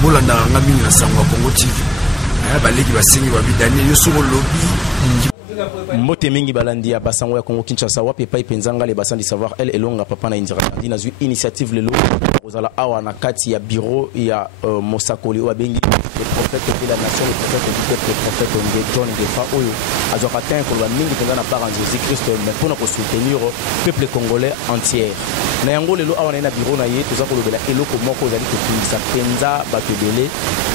bolanda nga mingi na sango Congo TV baleki basengi babi Daniel yo soko lobby Mbote mingi balandi ya basango ya Congo Kinshasa wapi pa ipenzanga le basandi savoir elle elonga papa na indira dina zu initiative lelo ozala awa na kati ya bureau ya Mosakoli wa bengi le prophète de la nation le prophète John Ngefa oyo azoka tan ko ba mingi penza na part en Jésus Christ mais pour nous soutenir peuple congolais entier na yango lelo awa na bureau na ye toza ko lobela eloko moko ozali ko pinisa penza bato belé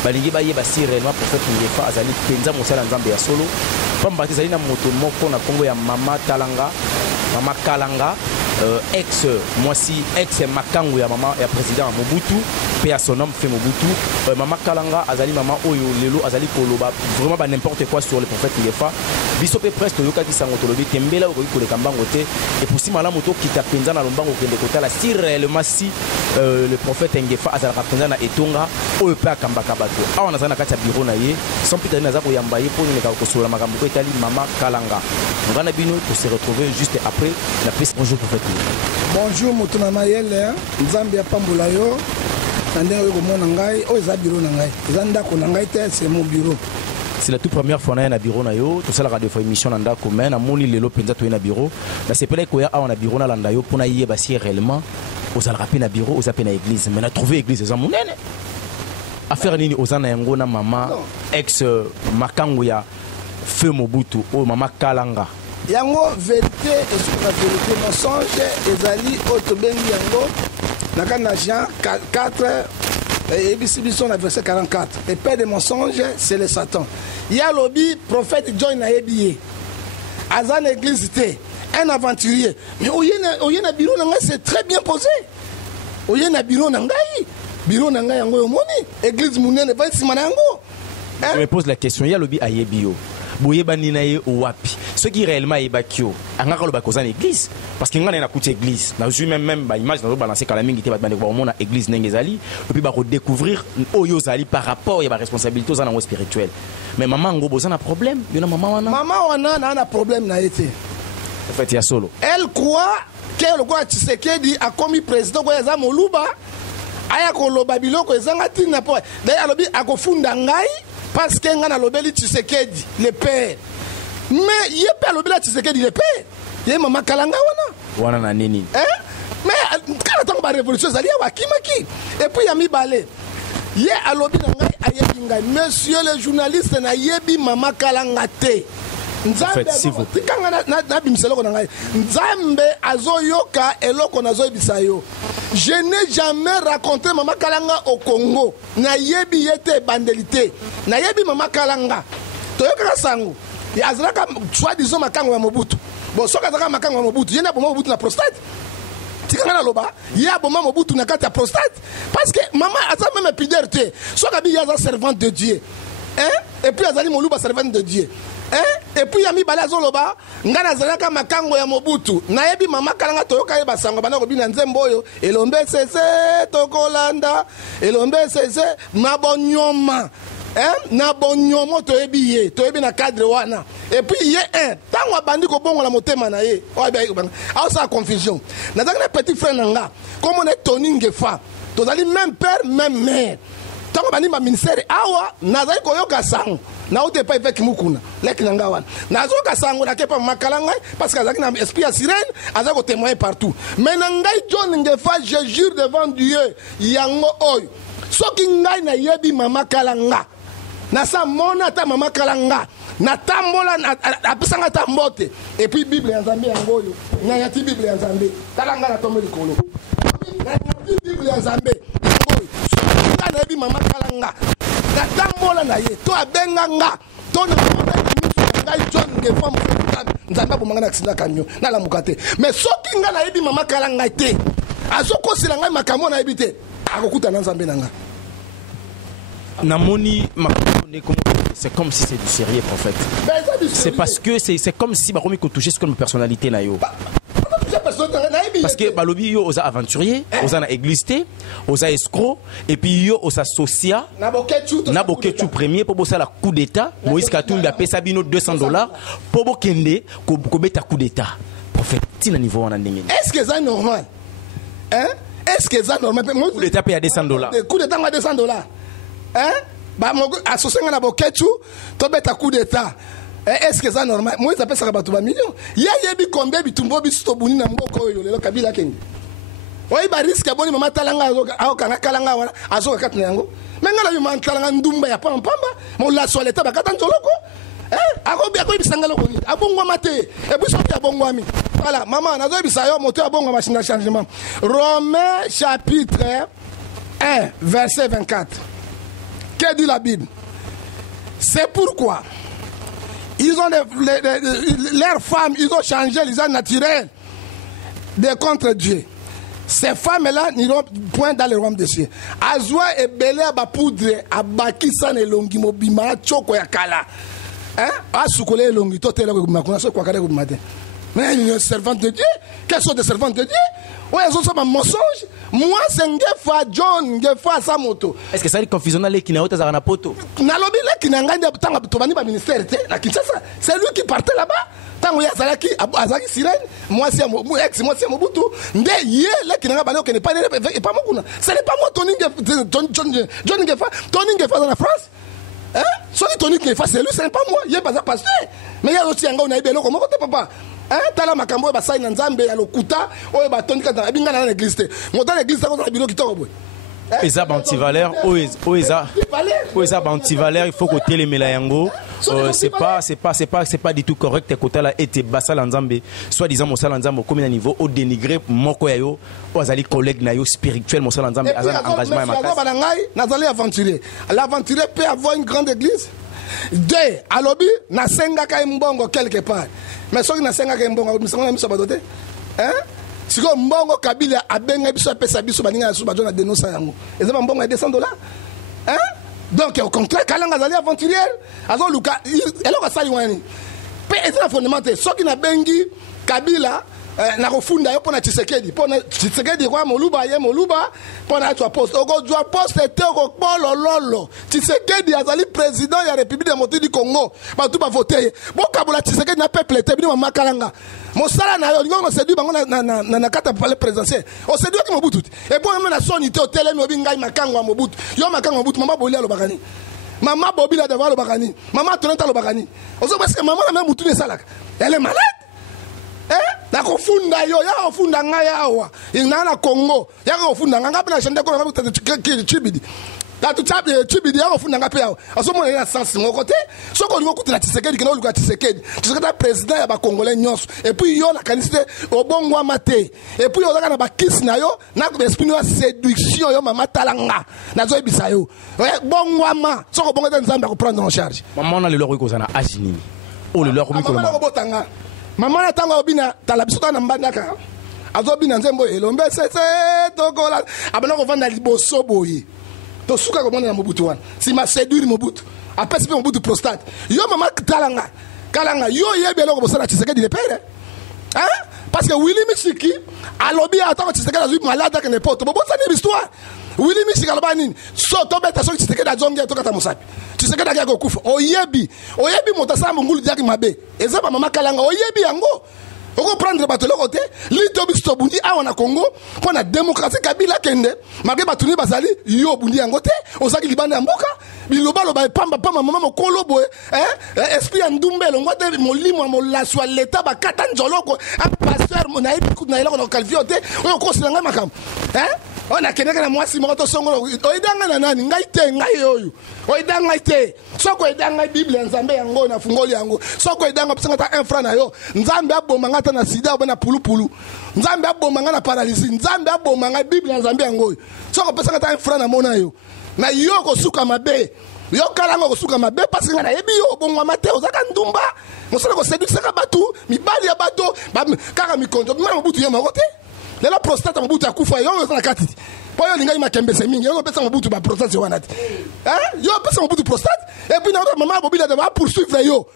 balingi ba ye ba si réellement prophète Ngefa azali penza mosala nzambe ya solo pamba tezali na moto moko na Congo ya mama Kalanga ex makangu ya mama ya président Mobutu pe ya son homme fait Mobutu mama Kalanga azali mama oyo lelo azali koloba vraiment ba n'importe quoi sur le prophète Ngefa biso pe presque yoka ki sango tolobi tembela ko ko le kambango te et pour si mala moto kita penza na lombango kende kotala si réellement si le prophète Ngefa azala penza na etonga oyo pe akambaka bato awa na zana kati ya bureau na ye sans pitani na za ko yamba ye pour ne ka ko sola makambo ko etali mama Kalanga ngana bino pour se retrouver juste après la prise. Bonjour prophète. Bonjour Mutuna Mayele, Nzambi apambola yo. Ndenge ko mona ngai, o eza bureau na ngai. Zanda ko na ngai te, c'est mon bureau. C'est la toute première fois na bureau na yo, tout ça la radio émission na ndako mais na moni lelo penza to na bureau. Na sepele ko ya awa na bureau na landa yo pona yeba si réellement ozala rapé na bureau, oza pe na église, mais na trouver église eza monene. Affaire nini ozana yango na mama ex makangu ya feu Mobutu o mama Kalanga. Yango vérité et sur la vérité mensonge ezali otobengi yango na Jean 4 et biso na verset 44 et père des mensonges c'est le Satan. Ya lobi prophète John na yebiye azan église té un aventurier mais oyena bureau na ngai c'est très bien posé. Oyena bureau na ngai yango yo moni église munene va sima na yango. Je me pose la question ya lobi ayebio boyebani na ye wapi ce qui réellement est bakio angaka lo bakoza na église parce que ngana na kuti église na ju même ba image na balancer kala mingi te ba bande ko mona église nengezali et puis ba redécouvrir oyo zali par rapport ya ba responsabilité aux anango spirituel mais maman ngo boza na problème yona maman wana na problème na été en fait ya solo elle croit que le quoi Tshisekedi a commis président ko ya moluba aya ko loba biloko ezanga tina po d'ailleurs alobi akofunda ngai parce que ngana lobeli Tshisekedi le père mais yé pas lobeli Tshisekedi le père yé mama Kalanga wana na nini mais quand on ba révolution zali wa kimaki et puis yami balé yé alobi na ngai ayebi ngai monsieur le journaliste na yebi mama Kalanga te Nzambe na bimseloko na ngai Nzambe azoyoka eloko nazoyebisa yo. Je n'ai jamais raconté Mama Kalanga au Congo. Na yebi yete bandelité. Na yebi Mama Kalanga. Toyoka sango. Ya azalaka soi-disant makango ya Mobutu. Bon soka zaka makango ya Mobutu. Yena boma Mobutu na prostate. Tikanga na loba. Ya boma Mobutu na kati ya prostate. Parce que maman aza même piderté. Soka bi yaza servante de Dieu. Et puis azali moluba servante de Dieu. Et puis yami bala zoloba ngana zalaka makango ya Mobutu nayebi mama Kalanga toyoka yeba sango bana ko bina nzembo oyo elombe sese tokolanda elombe sese mabonyoma na bonyomo toyebi ye toyebi na cadre wana et puis ye tango bandi ko bongo la motema na ye o ba a sa confusion na zaka na petit frère nanga comme on est Tony Ngefa tozali même père même mère tango bandi ma ministère awa nazali koyoka sango na ote pa avec mukuna lek nanga wana nazoka sango na kepa makalanga parce que azaki na esprit à sirène azako témoigner partout mais ngai John Ngefa je jure devant Dieu yango oyo soki ngai na yebi mama Kalanga na sa mona ta mama Kalanga na tambola apesanga ta mbote et puis Bible ya Nzambe yango oyo na yati Bible ya Nzambe talanga na tombe likolo na yati Bible ya Nzambe oyo na yebi mama Kalanga na tambola na ye to abenga nga to na ngai John Ngefa Nzambe bomanga na accident camion na la mukate mais soki nga na yebi mama Kalanga te azoko sila ngai makamo na yebi te akokuta na Nzambe nanga Namoni c'est comme si c'est du sérieux prophète. C'est parce que c'est comme si baromi ko toucher comme personnalité na yo. Parce que balobi yo osa aventurier, osa na église, osa escroc et puis yo osa socia. Na boketu premier pour bosala coup d'état, Moïse Katumbi a payé Sabino $200 pour bokende ko beta coup d'état. Prophète, tina niveau wana ndenge. Est-ce que c'est normal? Est-ce que c'est normal? Coup d'état paye à $200. Coup d'état à $200. hein ba mogo asosenga na boketu to beta coup d'état. Est-ce que ça normal? Moi ça peut ça ba to ba million. Yebi combien bitumbo bisto buni na mboko yo lelo Kabila kendi. Oyi ba risque boni mama talanga akanga kalanga wana azoka katna yango. Menga na yuma talanga ndumba ya pamba mo la soleta ba katanzolo ko. Akobi bisanga loko ni abongwa mate e biso ya bongwa mi. Voilà, maman nazo bisa yo moto abongwa machine de changement. Romains chapitre 1 verset 24. Que dit la Bible? C'est pourquoi ils ont leurs femmes, ils ont changé les âges naturels de contre Dieu. Ces femmes-là n'iront point dans le royaume des cieux. Azwa et belé à poudre, à bakisa et longi mobima, choko ya kala. Hein? À soukole longi, tout est là, on a ce quoi qu'elle a matin. Mais une servante de Dieu, quelles sont des servantes de Dieu? Oui, elles ont un mensonge. Moi, c'est Ngefa John, Ngefa Samoto. Est-ce que ça est confusion dans les Kinaota Zaranapoto? Nalobi les Kinangani, Tobani, ministère, c'est lui qui partait là-bas. Tant que Azaki, Azaki Sirène, moi c'est Mobutu. Ndé, yé, les Kinangani, qui n'est pas moi. Ce n'est pas moi, John Ngefa, Tony Ngefa dans la France. Hein? Celui Tony Ngefa, c'est lui, ce n'est pas moi. Il est pas pasteur. Mais il y a aussi un gars, on a eu bien, comment papa? Hein? Tala makambo ba sai na nzambe ya lokuta oyo ba tonika na binga na l'église te ngota l'église ko na bilo kitoko boy eza antivaleur oeza antivaleur il faut que telemela yango c'est pas du tout correct kota la ete basala nzambe soit disant mosala nzambe comme na niveau au dénigrer moko ya yo ozali collègue na yo spirituel mosala nzambe azana engagement ya makasi na ngai nazali aventurier l'aventurier peut avoir une grande église. Deux, alobi na senga ka mbongo quelque part. Mais soki na senga ka mbongo misongo na miso badote. Hein? Siko mbongo Kabila abenga biso pesa biso baninga su bajona dénoncer yango. Ezaba mbongo ya $200. Hein? Donc au contraire kalanga zali aventurier, azo luka eloko sali wani. Pe ezana fondamental soki na bengi Kabila na kofunda yo pona Tshisekedi kwa moluba ye moluba pona atwa poste oko jwa poste te oko polo lolo Tshisekedi azali président ya République démocratique du Congo ba tout ba voter bon kabola Tshisekedi na peuple te bino makalanga mosala na yo ngo séduit bango na kata palais présidentiel o séduit ki Mobutu et bon même na sonité au télé mo bingai makango Mobutu yo makango Mobutu mama bolia lo bakani mama bobila de lo bakani mama tonenta lo bakani ozo parce que maman na même mutu ne salaka elle est malade. Na kofunda yo ya kofunda ngai awa inana Congo ya kofunda nga ngapi na shende ko ngapi chibidi tatu chibidi ya kofunda ngapi awa asomona ina sens ngo côté soko liko kutila Tshisekedi kena liko Tshisekedi président ya ba congolais nyonso et puis yo la qualité obongwa mate et puis yo zaka na ba kiss na yo na ko esprit no séduction yo mama talanga na zo ebisa yo bongwa ma soko bongo nzambe ko prendre en charge maman na le loro ko sana ajinini o le loro ko botanga maman na tanga obina talabiso na mbandaka azobina nzembo elombe sese tokola abana ko vanda liboso boye to suka ko mona na Mobutu wana si ma séduire Mobutu apesi pe Mobutu prostate yo mama kalanga yo yebelo ko bosala Tshisekedi le père hein parce que Willy Michiki alobi atako Tshisekedi azui malade que n'importe bon ça ni histoire Willy Michiki aloba nini so to beta so Tshisekedi azongia to kata mosapi Tshisekedi akya ko kufa oyebi motasa mungulu diaki mabe ezaba mama kalanga oyebi yango oko prendre bato le côté lito bisto bundi awa na Congo pour la démocratie Kabila kende mabe batuni bazali yo bundi yango te osaki libanda mboka biloba loba pamba mama mokolo boy esprit ndumbe lo ngote molimo molaswa l'état bakata njoloko un pasteur monaïbi na eloko na calviote oyo kosilanga makam on a keneka na mwasi moko songolo oidanga na nani ngai te ngai yoyo oidanga te soko idanga Bible nzambe yango na fungoli yango soko idanga pisanga ta un franc na yo nzambe abomanga ta na sida bana pulupulu nzambe abomanga na paralysie nzambe abomanga Bible nzambe yango soko pisanga ta un franc na mona yo na yo ko suka mabe yo kalanga ko suka mabe parce que na yebi yo bongwa mate ozaka ndumba mosala ko séduire ka batu mibali ya bato kaka mikonto mama butu ya makote lelo prostate Mobutu akufa yo na kati po yo lingai makembe se mingi yo pesa Mobutu ba prostate wana ti yo pesa Mobutu prostate et puis na maman bobila de va poursuivre yo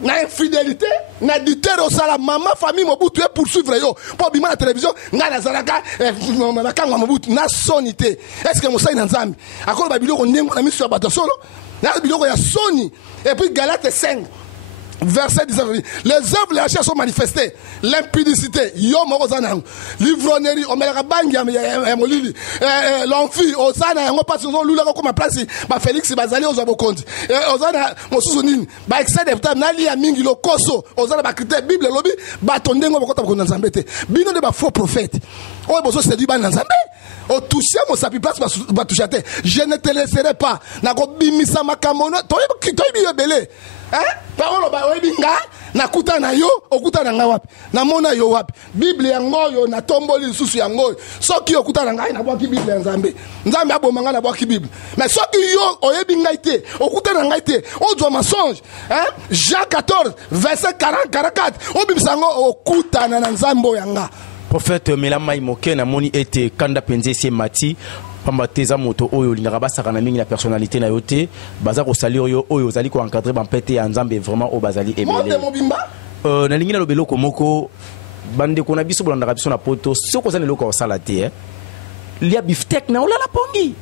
na infidélité na diteur au sala maman famille Mobutu et poursuivre yo po bima na télévision nga na zalaka na kangwa Mobutu na sonité est-ce que mosai na nzambi akolo ba biloko ndengo na miso ya bato solo na biloko ya soni et puis Galate 5 Verset 19. Les œuvres de la chair sont manifestées. L'impudicité, l'ivrognerie, l'envie, Félix Bazali aux abokondi. Ozana mosusunini, ba excès de temps na li mingi lo koso, ozana ba critère Bible lobi, ba tondengo bokota ko nzambe te. Bino de ba faux prophète. O boso se dit ba nzambe. O toucher mo sapi place ba toucher te. Je ne te laisserai pas. Na ko bimisa makamono, toy bi yebele. Parole ba oyebinga na kuta na yo okuta na nga wapi na mona yo wapi Bible yango yo na tomboli susu yango soki okuta na ngai na bwaki Bible ya Nzambe abomanga na bwaki Bible mais soki yo oyebinga ite okuta na ngai te ozwa mensonge Jean 14 verset 40 44 obibisango okuta na Nzambe yanga prophète Melamai moke na moni ete kanda penze se mati pamba teza moto oyo lingaka basaka na mingi na personnalité na yote baza ko salir oyo zali ko encadrer ba mpete ya Nzambe vraiment o bazali ebele na lingi na lobelo komoko bande ko na biso bolanda biso na poto soko za lelo ko sala te lia biftek na olala pongi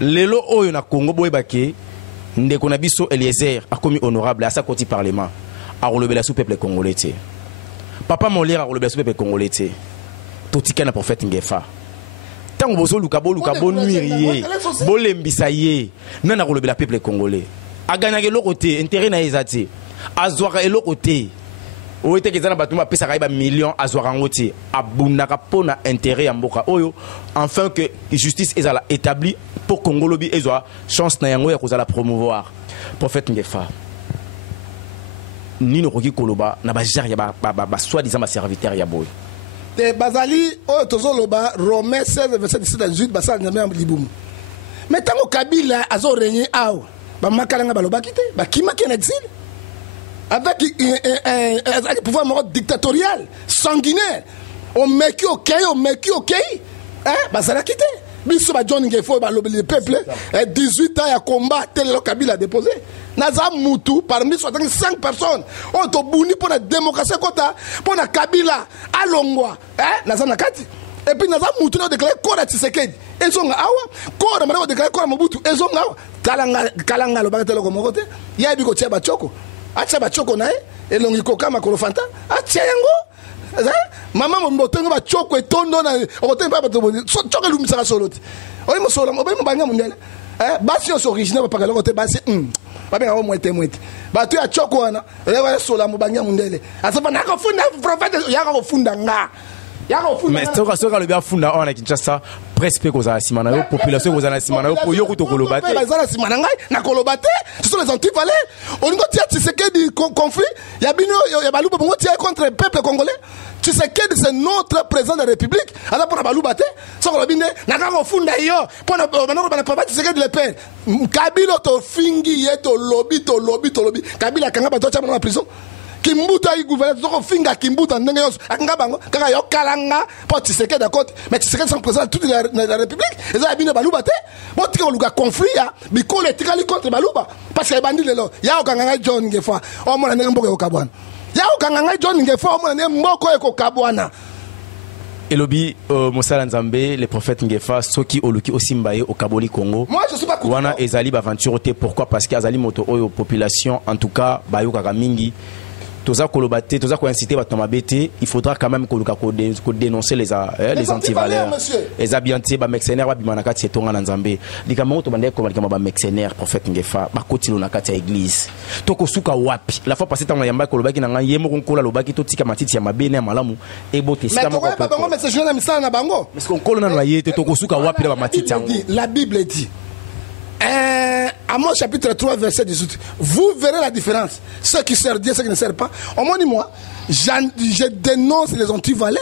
lelo oyo na Congo boyebake ndeko na biso Eliezer akomi honorable à sa côté parlement a relobela sous peuple congolais te papa Molière a relobela sous peuple congolais te totika na prophète Ngefa tant bozo luka nuirier bolembisa ye nana kolobela peuple congolais agana ke lokote intérêt na ezati azwaka elokote o ete kezana batuma pesa kaiba million azwaka ngoti abundaka pona intérêt ya mboka oyo enfin que justice ezala établie pour Congolobi ezwa chance na yango ya kozala promouvoir prophète Ngefa nino koki koloba na ba jar ya ba soi-disant ba serviteur ya boy te bazali o tozoloba Romains 16 verset 17 à 18 basala na libumu mais tango Kabila azo régner aw ba makalanga baloba kité ba kimaki en exil avec un pouvoir dictatorial sanguinaire on meki OK bazala kité biso ba John Ngefo ba lobeli le peuple 18 ans ya combat tel le Kabila a déposé naza mutu parmi 65 personnes on to buni pour la démocratie kota pour la Kabila alongwa naza nakati et puis naza mutu na déclarer kora Tshisekedi ezonga awa kora mara déclarer kora Mobutu ezonga awa kalanga lo bakatelo ko mokote ya bi ko tia ba choko acha ba choko nae elongi ko kama kolofanta acha yango mama mbotengo ba choko etondo na okotemba ba to choko lumisa soloti oyi mo sola mo banya mundele basi yo original ba pakalo te basi babenga o mwete batu ya choko wana lewa sola mo banya mundele asafa nako funda prophète ya ko funda nga mais soka le bien funda on a Kinshasa presque kozala simana yo population kozala simana yo po yo kutokoloba te bazala simana ngai na kolobate ce sont les anti-valeurs on ngo tia Tshisekedi conflit ya bino ya baluba bongo tia contre le peuple congolais Tshisekedi c'est notre président de la République ala pour baluba te soko lobine na ka funda yo pona banako bana papa Tshisekedi le père Kabila to fingi yeto lobby Kabila kanga bato cha na prison Kimbuta yi gouverneur zoko finga Kimbuta ndenge yoso akanga bango kaka yo kalanga po Tshisekedi d'accord mais Tshisekedi sont présents toute la République et ça bino baluba te bo tika luka conflit ya bikole tika li contre baluba parce que bandi lelo ya okanga John Ngefa o mona ndenge mboko okabwana ya okanga John Ngefa o mona ndenge mboko ekokabwana Elobi Mosala Nzambe les prophètes Ngefa soki oluki osimbaye au Kaboli Congo moi je suis pas wana ezali ba aventure te pourquoi parce que azali moto oyo population en tout cas bayoka mingi toza kolobate toza ko inciter bato mabete il faudra quand même ko dénoncer les anti-valeurs les abianti ba mercenaires ba bimana kati etonga na Nzambe likambo to bande ko ba mercenaires prophète Ngefa ba kotilo na kati ya église toko suka wapi la fois passée tango yamba kolobaki na ngai yemo konkola lobaki to tika matiti ya mabene ya malamu ebote sika moko mais bango mais c'est jeune misala na bango parce qu'on kolona na yete toko suka wapi na ba matiti yango la Bible dit Amos chapitre 3 verset 18 vous verrez la différence ceux qui servent Dieu ceux qui ne servent pas au moins dis-moi je dénonce les anti-valeurs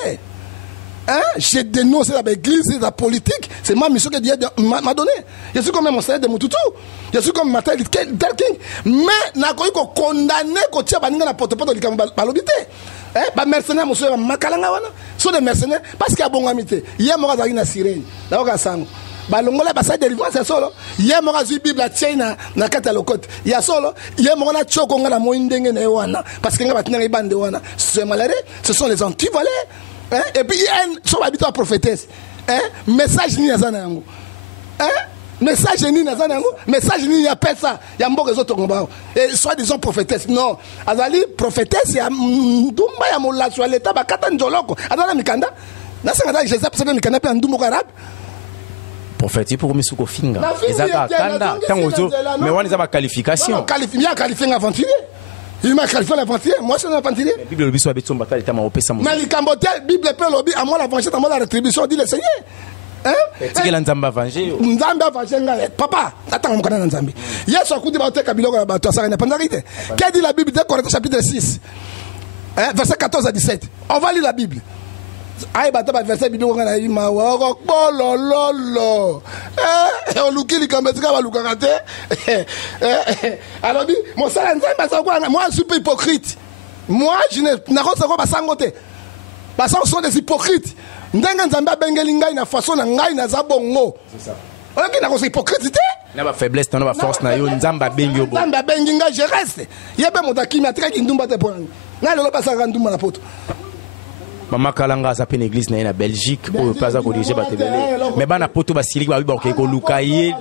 je dénonce l'église la politique c'est ma mission que Dieu m'a donné je suis comme mon salaire de Moutoutou je suis comme Martin Luther King mais n'a pas condamné qu'on tient baninga na poto poto likamba balobité ba mercenaires monsieur makalanga wana sont des mercenaires parce qu'il y a bon amité hier moi zaki na sirène na oka sango balongola basa délivrance ya solo ye mo kazi bible china na kata lokote ya solo ye mo na choko nga na moindenge na wana parce que nga batinga ibande wana c'est malheureux ce sont les anti-valeurs et puis so habite à prophétesse message ni azana yango message nini naza nango message nini ya pesa ya mboka ezotongoba et soit disant prophétesse non azali prophétesse ya ndumba ya molaso ya leta bakata njoloko azala mikanda nasanga da Jésus peut mikanda pe ndumba ko arabe prophète pour misuko finga ezaka kanda tangozo mais wani za ba qualification qualifié aventurier il m'a qualifié l'aventurier moi c'est un aventurier la Bible lobi so abetomba kala tama opesa mo mais likambote Bible pe lobi à moi la vengeance à moi la rétribution dit le Seigneur. Tikela nzamba vangé nzamba vangé ngale papa attends mokana na nzambe yesu akuti ba teka biloko na bato asaka na panzakite qu'a dit la Bible de Corinthiens chapitre 6 verset 14 à 17 on va lire la Bible aïe bata ba verset biloko ngana ima wa bolololo oluki likambezika ba lukakate alors dit mon sala nzamba ça quoi moi je suis pas hypocrite moi je ne nakose ko basangote basango sont des hypocrites ndenge nzambe abengeli ngai na façon na ngai na zabongo c'est ça oyoki na kosa hypocrite na ba faiblesse na ba force na yo nzamba bengi obo nzamba bengi ngai je reste yebe motakimi atikaki ndumba te pona ngai lelo basaka ndumba na poto mama kalanga za pe na église na Belgique o paza ko diriger ba tebele mais bana poto basili ba ba ko lukaye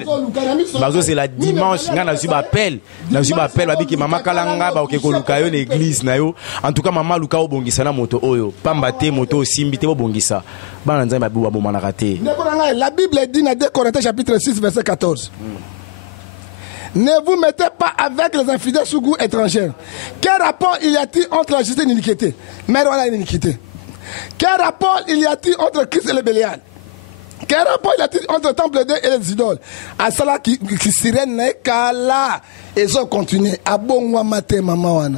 bazo c'est la dimanche nga na zuba appel ba biki mama kalanga ba ko lukayo na église na yo en tout cas mama luka obongisa na moto oyo pamba te moto osimbi te obongisa bana nzamba ba bo mana raté la Bible dit dans 2 Corinthiens chapitre 6 verset 14 ne vous mettez pas avec les infidèles sous goût étrangers. Quel rapport il y a-t-il entre la justice et l'iniquité? Mais voilà l'iniquité. Quel rapport il y a-t-il entre Christ et le Bélial? Quel rapport il y a-t-il entre le temple de Dieu et les idoles? À cela qui sirène kala ils ont continué à bon moi matin maman wana.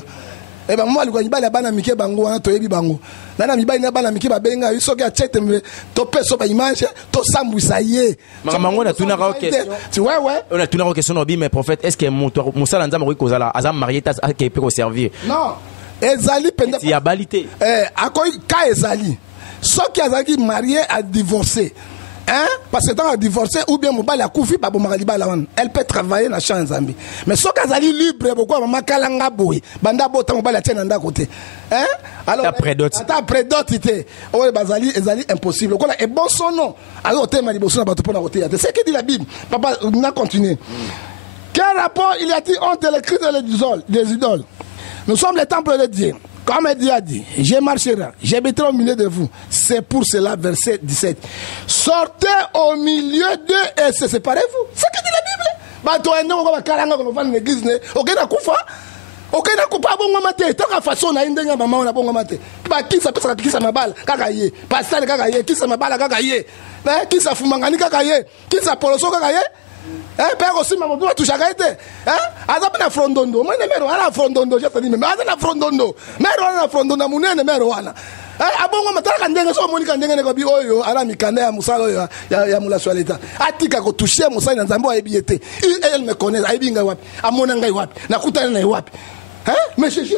Et ben moi le gars il bana mike bango wana to yebi bango. Nana mi bana bana mike ba benga iso ga chete me to peso ba image to sambuisa ye. Mama ngona tuna ka question. Tu ouais. On a tuna ka question no bi mais prophète est-ce que mon sala nzama ko kozala azam marié ta ke pe ko servir? Non. Ezali penda il y a balité akoy ka ezali ceux qui azaki marié a divorcé hein parce que dans a divorcé ou bien mobali a kufi ba bomaka libala wana elle peut travailler na champ Nzambi mais ceux qui azali libre pourquoi mama kalanga boy banda bota mobali atena nda côté hein alors après d'autresité o bazali ezali impossible quoi et bon son nom alors tema liboso na bato pona côté c'est ce que dit la Bible papa on a continué quel rapport il y a-t-il entre les Christ et les idoles? Nous sommes les temples de Dieu. Comme Dieu a dit, je marcherai, j'habiterai au milieu de vous. C'est pour cela, verset 17. Sortez au milieu d'eux et se séparez-vous. C'est ce que dit la Bible. Bah, toi, non, on va carrément qu'on va dans l'église. Ok, n'a pas ok, n'a pas bon maté. Tant qu'à façon, on a une dernière maman, on a bon maté. Bah, qui ça peut ça, qui ça m'a balle, kakaye. Pascal kakaye, qui ça m'a balle, kakaye. Qui ça fumangani kakaye, qui ça poloso kakaye. Père aussi maman doit toucher à été azap na frondondo moi ne mero ala frondondo je te dis mais azana frondondo mero ala frondondo munene mero wana abongo mataka ndenge so monika ndenge ne ko bi oyo ala mikanda ya musalo ya mulaso leta atika ko toucher musali na nzambo ayebiete elle me connaît ayebinga wapi amona ngai wapi nakutana na wapi mais je suis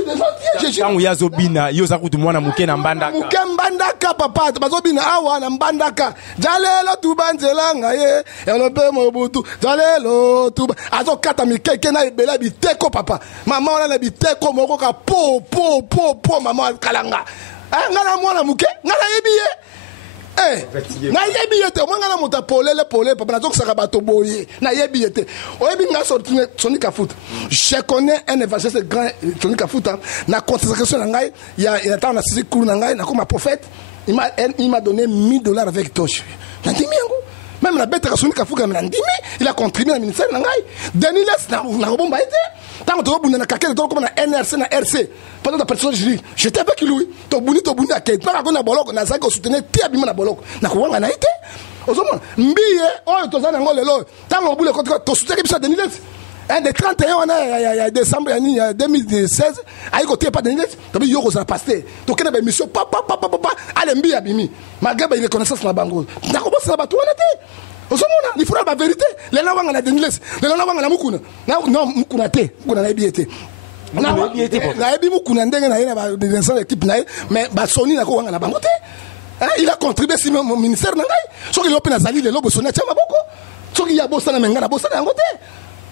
déjà tangu yazobina yoza kutu mwana muke na mbandaka muke mbandaka papa bazobina awa na mbandaka jalelo tubanzela ngaye elope mobutu jalelo tuba azokata mikeke na ebela biteko papa mama wana na biteko moko ka po mama kalanga ngana mwana muke ngana yebiye na yebi yete mo ngana mota polele papa na zokisaka bato boye na yebi yete oyebi nga Sony Kafout je connais un évangéliste grand Sony Kafout na consécration na ngai ya temps na sisi cours na ngai na comme prophète il m'a donné $1000 avec Tosh na ndimi yango même la bête Sony Kafout na ndimi il a contribué au ministère na ngai Denis Les na robomba été tant que tu as quelqu'un comme na NRC na RC pendant la personne juridique j'étais avec lui to buni à quête pas qu'on a boloko na zako soutenir tia bima na boloko na ko wanga na été ozomona mbiye oyo tozana ngo lelo tant on boule contre to soutenir bisa Denis Les de 31 on a décembre 2016 ayi ko tie pas Denis Les to bi yoko za pasteur to kena ba mission papa ale mbiya bimi malgré ba il connaissance na bango na ko bossa ba to na te ozomona il faudra la vérité les na wanga na Denis Les les na wanga na mukuna non mukuna te mukuna na biete na ebi mukuna ndenge na yena ba de équipe na mais ba Sony na ko wanga na bango te il a contribué si mon ministère na ngai so ki lope na zali le lobo Sony chama boko so ki ya bossa na menga na bossa na ngo te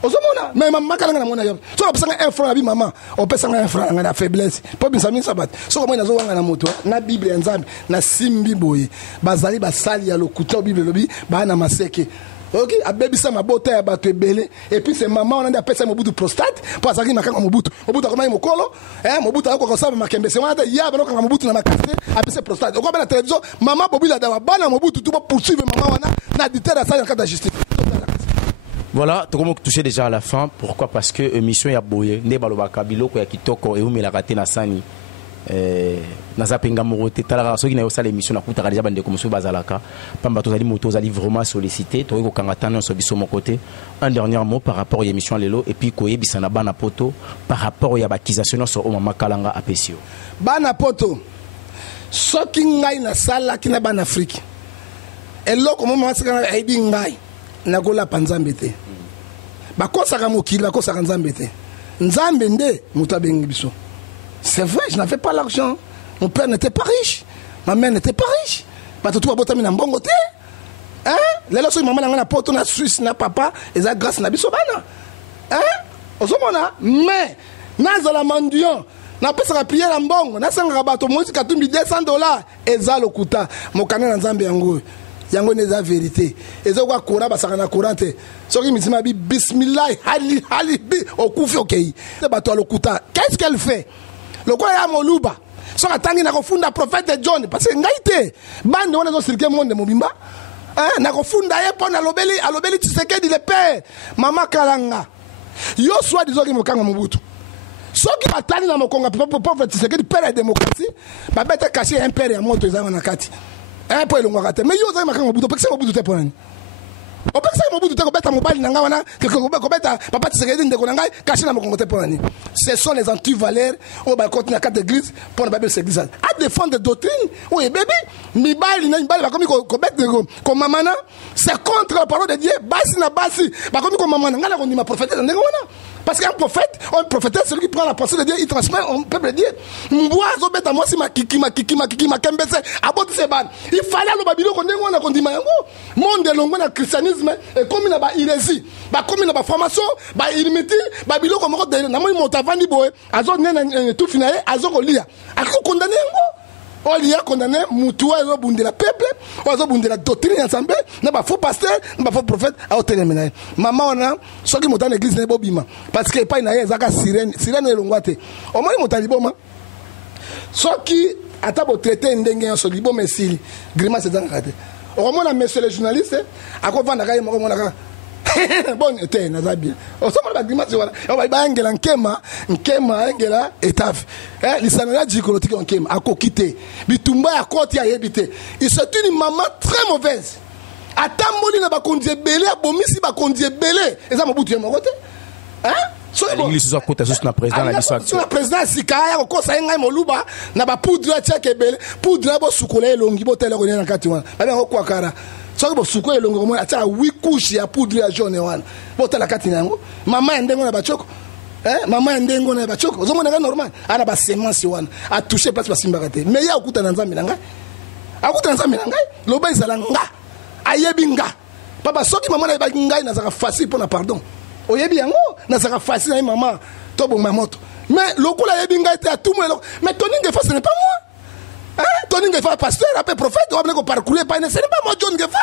ozomona mais mama kala na mona yo so opesanga un franc abi mama opesanga un franc na faiblesse po bisa min sabat so ko moi nazo wanga na moto na Bible ya Nzambe na simbi boye bazali basali ya lokuta Bible lobi ba na maseke Ok, abebisa mabota ya bato ebele et puis c'est maman on a appelé ça Mobutu prostate pour ça qui makanga Mobutu akoma mokolo Mobutu akoko saba makembe c'est wana ya bano kanga Mobutu na makase appelé prostate okoma na télévision maman Bobila da bana Mobutu tout pour poursuivre maman wana na dictateur ça dans cadre de justice. Voilà, tu commences toucher déjà à la fin. Pourquoi? Parce que mission ya boye ne balobaka biloko ya kitoko et umela raté na sani naza penga morote talaka soki na yo sala émission na kutaka déjà bande comme so bazalaka pamba tozali moto zali vraiment sollicité to ko kanga tano so biso mon côté. Un dernier mot par rapport à l'émission lelo et puis koyebisa na bana poto par rapport ya bakisation sur mama kalanga apesio bana poto soki ngai na sala kina bana Afrique eloko mama sikana aibi ngai na gola panzambe te bakosaka mokili bakosaka nzambe te nzambe nde muta bengi biso. C'est vrai, je n'avais pas l'argent. Mon père n'était pas riche. Ma mère n'était pas riche. Parce que tout le monde a bon côté. Hein? Les gens qui maman na poto na Suisse na papa, ils ont grâce na bisobana. Hein? Osomona, mais na la mendiant, na pesa ka prier na mbongo, na sanga bato mozi katumbi $200 eza lokuta. Mokana na Nzambe yango. Yango neza vérité. Ezo kwa kora basaka na courante. Soki misima bi bismillah hali bi okufi okei. C'est bato lokuta. Qu'est-ce qu'elle fait? Le quoi ya moluba so atangi na kofunda prophète John parce que ngaite bande wana zo circuler monde mobimba na kofunda ye pona alobeli Tshisekedi le père mama kalanga yo soit disons ki mokanga Mobutu soki batani na mokonga prophète Tshisekedi père de démocratie ba beta cacher un père ya moto ezanga na kati po elongwa kate mais yo za makanga Mobutu parce que Mobutu te ponani o pesa Mobutu te ko beta mobali na ngawana ko beta papa Tshisekedi ndeko na ngai cacher na mokongo te ponani. Ce sont les anti-valeurs au balcon de la carte d'église pour la Bible église à défendre des doctrines. Oui, bébé, mibali na mibali bakomi ko bête ko mamana, c'est contre la parole de Dieu. Basi na basi, bakomi ko mamana ngala ko ndima prophète ndenge wana. Parce qu'un prophète, celui qui prend la pensée de Dieu, il transmet au peuple de Dieu. Mboazo beta moi si makiki makembese aboti se ban. Il fallait le babilo ko ndenge wana ko ndima yango. Monde longo na christianisme et comme na ba hérésie, ba comme na ba formation, ba illimité, babilo ko moko de na moi motavandi boy, azo nena tout finaler, azo ko lia. Ako condamner yango. On y a condamné Moutoua et Bunde la peuple, on Bunde la doctrine ensemble, n'a pas faux pasteur, n'a pas faux prophète, à hôtel ménage. Maman, on a, ceux qui montent l'église n'est pas bima. Parce qu'il n'y a pas une zaka sirène, sirène est longuate. Au moins, ils montent l'iboma. Ceux qui, à table traité, une dengue sur l'iboma, mais si, grimace c'est dans le cadre. Au moins, monsieur le journaliste, à quoi va n'a pas bon était naza bien osoma ba grimace wana on ba ngela nkema ngela etaf lisana dikolotique nkema akokite bitumba ya koti ya yebite c'est une maman très mauvaise atamboli na ba konzie belé abomisi ba konzie belé eza Mobutu ya mokote so l'église soit côté juste na président la mission sur la président sikaya ko kosa ngai moluba na ba poudre tcheke belé poudre bo sukola elongi botela ko na kati wana ba ngo kwa kara so que suko elongo mo ata 8 couches ya poudre ya jaune wana botela kati nango mama ndengo na bachoko mama ndengo na bachoko ozomona nga normal ana ba semence wana a toucher place ba simba kate mais ya okuta na Nzambe nanga akuta na Nzambe nanga loba izala nga ayebi nga papa soki mama na ba ngai na zaka facile pour na pardon oyebi yango na zaka facile na mama to bon mamoto mais lokola yebi nga te tout moi mais toninge fa ce n'est pas moi. Tony Ngefa pasteur après prophète on va venir parcourir pas ce n'est pas moi John Ngefa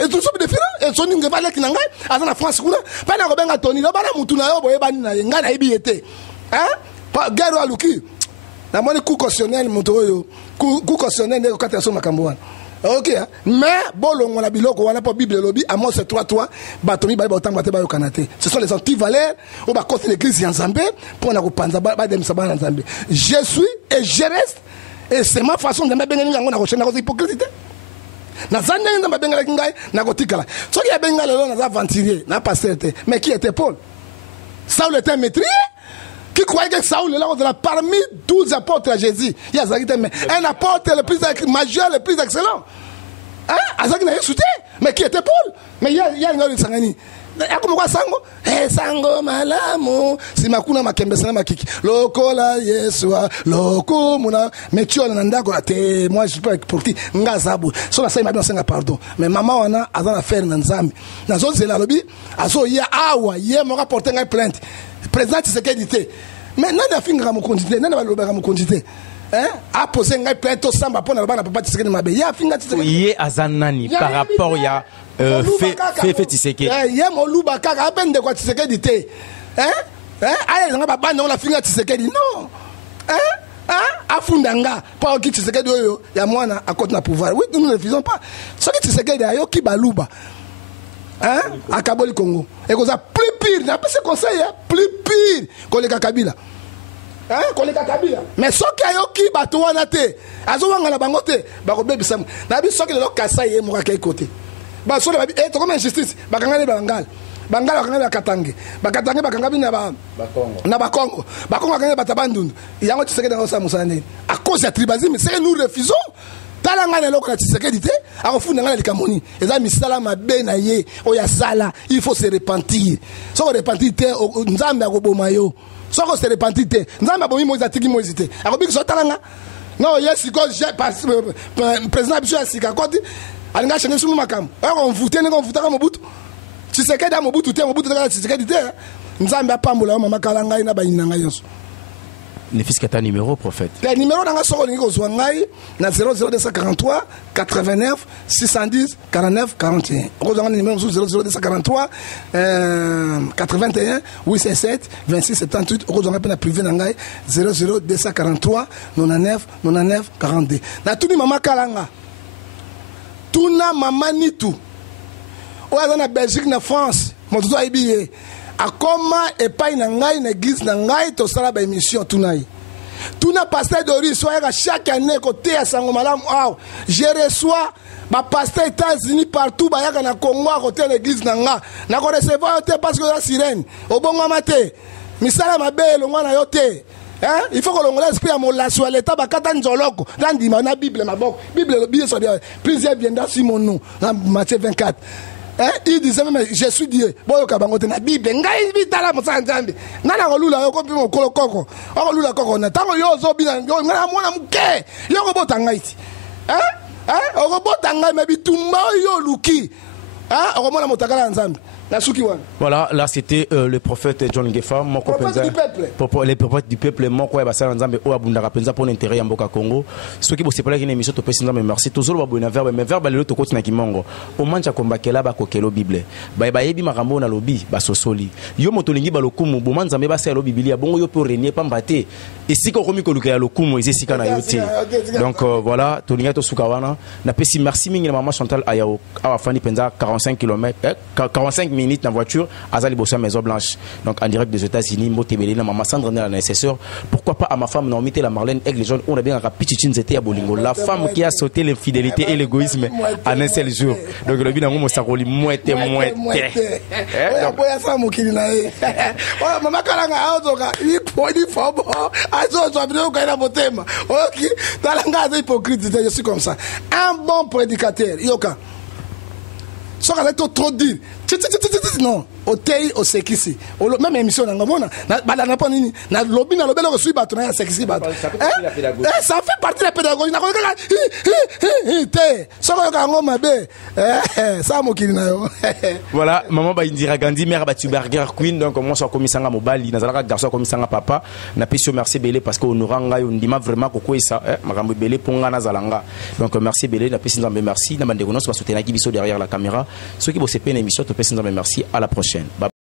et tout ça différent et Tony Ngefa là qui nanga azana France kuna pas na kobenga Tony lo bana mutu na yo boye bani na nga na ibi ete pas garo aluki na moni coup cautionnel moto yo coup cautionnel ne ko kateso makambo wana OK mais bolongo na biloko wana po Bible lobby Amos 3:3 batomi ba otanga te ba yo kanate ce sont les anti-valeurs ou ba contre l'église ya Nzambe pour na ko panza ba dem sabana Nzambe je suis et je reste. Et c'est ma façon de me benga ngo na ko chena ko hypocrite na zande na benga ngai na ko tikala so ki benga lelo na aventurier na pasteur mais qui était Paul? Saul était maîtrier qui croyait que Saul là parmi 12 apôtres à Jésus il y a un apôtre le plus majeur le plus excellent azaki na Yesu te mais qui était Paul? Mais il y a une sangani akomoko sango sango malamu simakuna makembe sana makiki lokola Yesua loko muna metio na ndako te moi je peux pour ti ngazabu so na sai mabio senga pardon mais maman wana azana faire na Nzambe na zo zela lobi azo ya awa ye mo rapporter ngai plainte président Tshisekedi te mais nana finga mo continuer nana balobaka mo continuer a posé ngai plainte samba pona bana papa Tshisekedi mabe ya finga Tshisekedi ye azanani par rapport ya Fait Tshisekedi. Yé Moluba kaka apen de quoi Tshisekedi te. Allez nga baba non la finga Tshisekedi non. Afundanga pas qui Tshisekedi oyo ya mwana à côté na pouvoir. Oui, nous ne refusons pas. Ce qui Tshisekedi ayo ki baluba. À Kaboli Congo. Et qu'on a plus pire, n'a pas ce conseil, plus pire qu'on les Kabila. Qu'on les Kabila. Mais ce qui a eu qui bateau en athée, à ce moment-là, bangote, barobe bisam. N'a pas ce qui est le Kassai et Mouraké côté. Bah, sur le et comme injustice, bakangane bangal. Bangal bakangane Katange. Bakatange bakangabi na Bakongo. Bakongo bakangane batabandundu. Il y a un Tshisekedi dans sa moussane. À cause de la tribalisme, c'est que nous refusons. Talanga loko na Tshisekedi te akofunda ngana likamoni eza misala mabe na ye oya sala il faut se repentir soko repentir te nzambe akoboma yo soko se repentir te nzambe abomi Moïse atiki Moïse te akobiki so talanga non yes ko président biso ya sika koti alinga chenge sumu makam on voter ne on voter comme Mobutu Tshisekedi Mobutu te Mobutu te Tshisekedi te nzambe apambola mama kalanga ina bayinanga yonso. Le fils qui a un numéro, prophète. Le numéro dans la soirée, na 00243 89 610 49 41. On a le numéro 00243 81 867 26 78. On a la privé dans 00243 99 99 42. Na tout maman kalanga. Tuna maman ni tout. On a na Belgique, na France. Mon tout a billet. A comment et pas une ngai une église ngai to sala ba émission tunai tuna pasteur Doris soya chaque année côté à Sangomalam je reçois ba pasteur États-Unis partout ba yaka na Congo à côté l'église nanga na ko recevoir te parce que la sirène au bon mate misala mabe longa na yote il faut que l'on l'esprit à mon la sur l'état ba kata nzoloko dans di na Bible maboko Bible bien sur plusieurs viendra sur mon nom dans Matthieu 24. Il disait même je suis Dieu. Boyo kabangote na Bible. Ngai bitala musanzambi. Nana kolula yo kopi mo kolokoko. Okolula koko na tango yo zo bina ngana mwana muke. Yo ko bota ngaiti. Okobota ngai mebi tumba yo luki. Okomona motakala nzambi. Voilà, là c'était le prophète John Ngefa, le prophète du peuple, mon quoi basala nzambe o abundaka penza pour l'intérêt ya mboka Congo. Ceux qui bossent pas la émission to pesi nzambe merci. Toujours ba bona verbe mais verbe le to koti na kimongo. O mancha kombakela ba kokelo Bible. Ba yebi makambo na lobi ba sosoli. Yo motolingi ba lokumu bo manzambe ba sa lo Biblia bongo yo pour renier pambate. Et si ko komi ko luka lokumu ezesika na yote. Donc voilà, tolinga to sukawana. Na pesi merci mingi na maman Chantal Ayao. Awa fani penza 45 km 45 minutes dans la voiture à Zali Bossa Maison Blanche, donc en direct des États-Unis. Motebele na maman Sandra la nécessaire. Pourquoi pas à ma femme Normité la Marlène avec les jeunes on a bien un Pichichine c'était à Bolingo, la femme qui a sauté l'infidélité et l'égoïsme en un seul jour. Donc le bien mon saroli mouette. Boya femme qui na e. Oh maman kalanga azoka il faut bon azo abino kaina motema. OK, talanga hypocrite, je suis comme ça. Un bon prédicateur, yoka. Ça va être trop dire. Non, au tei au sekisi. Même émission na ngomona na pas nini na lobby na lobelo reçu bato na sekisi bato. Ça fait partie de la pédagogie. Na ko te. Ça ko ka ngoma be. Ça mokili na yo. Voilà, maman ba Indira Gandhi mère ba Burger Queen donc moi so komisanga mobali na zalaka garçon komisanga papa na pesio merci belé parce que honoranga yo ndima vraiment koko ça makambo belé ponga na zalanga. Donc merci belé na pesi nzambe merci na bande kono so ba soutenir ki biso derrière la caméra. Ceux qui bossent pas une émission, te pèsent merci. À la prochaine. Bye.